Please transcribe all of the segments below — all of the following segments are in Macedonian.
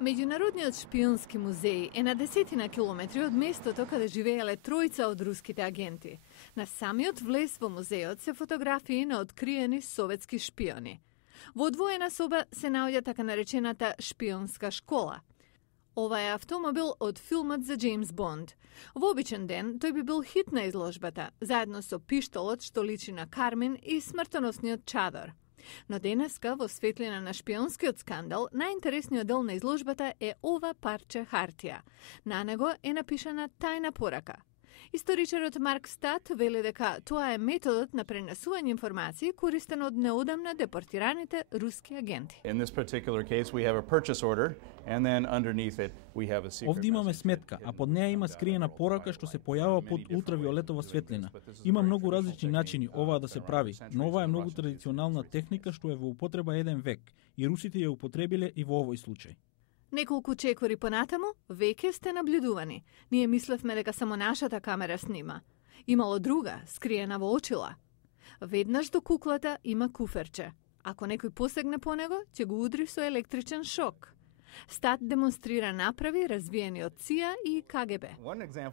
Меѓународниот шпионски музеј е на 10 километри од местото каде живееле тројца од руските агенти. На самиот влез во музеот се фотографии на откриени советски шпиони. Во одвоена соба се наоѓа така наречената шпионска школа. Ова е автомобил од филмот за Джеймс Бонд. Во обичен ден тој би бил хит на изложбата, заедно со пиштолот што личи на кармин и смртоносниот чадор. Но денеска, во светлина на шпионскиот скандал, најинтересниот дел на изложбата е ова парче хартија. На него е напишана тајна порака. Историчарот Марк Стат вели дека тоа е методот на пренесување информации користен од неодамна депортираните руски агенти. Овде имаме сметка, а под неја има скриена порака што се појавува под ултравиолетова светлина. Има многу различни начини оваа да се прави, но ова е многу традиционална техника што е во употреба еден век и русите ја употребиле и во овој случај. Неколку чекори понатаму, веќе сте наблюдувани. Ние мислевме дека само нашата камера снима. Имало друга, скриена во очила. Веднаш до куклата има куферче. Ако некој посегне по него, ќе го удри со електричен шок. Стат демонстрира направи развиени од ЦИА и КГБ.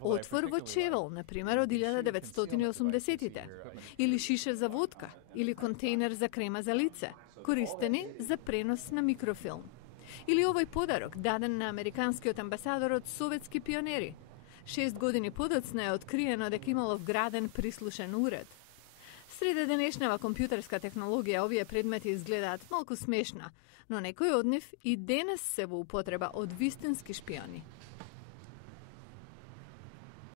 Отвор во чевел, например, од 1980-тите. Или шише за водка, или контейнер за крема за лице, користени за пренос на микрофилм. Или овој подарок, даден на американскиот амбасадор од советски пионери. 6 години подоцна е откриено дека имало вграден прислушен уред. Среде денешнава компјутерска технологија овие предмети изгледаат малку смешна, но некои од нив и денес се во употреба од вистински шпиони.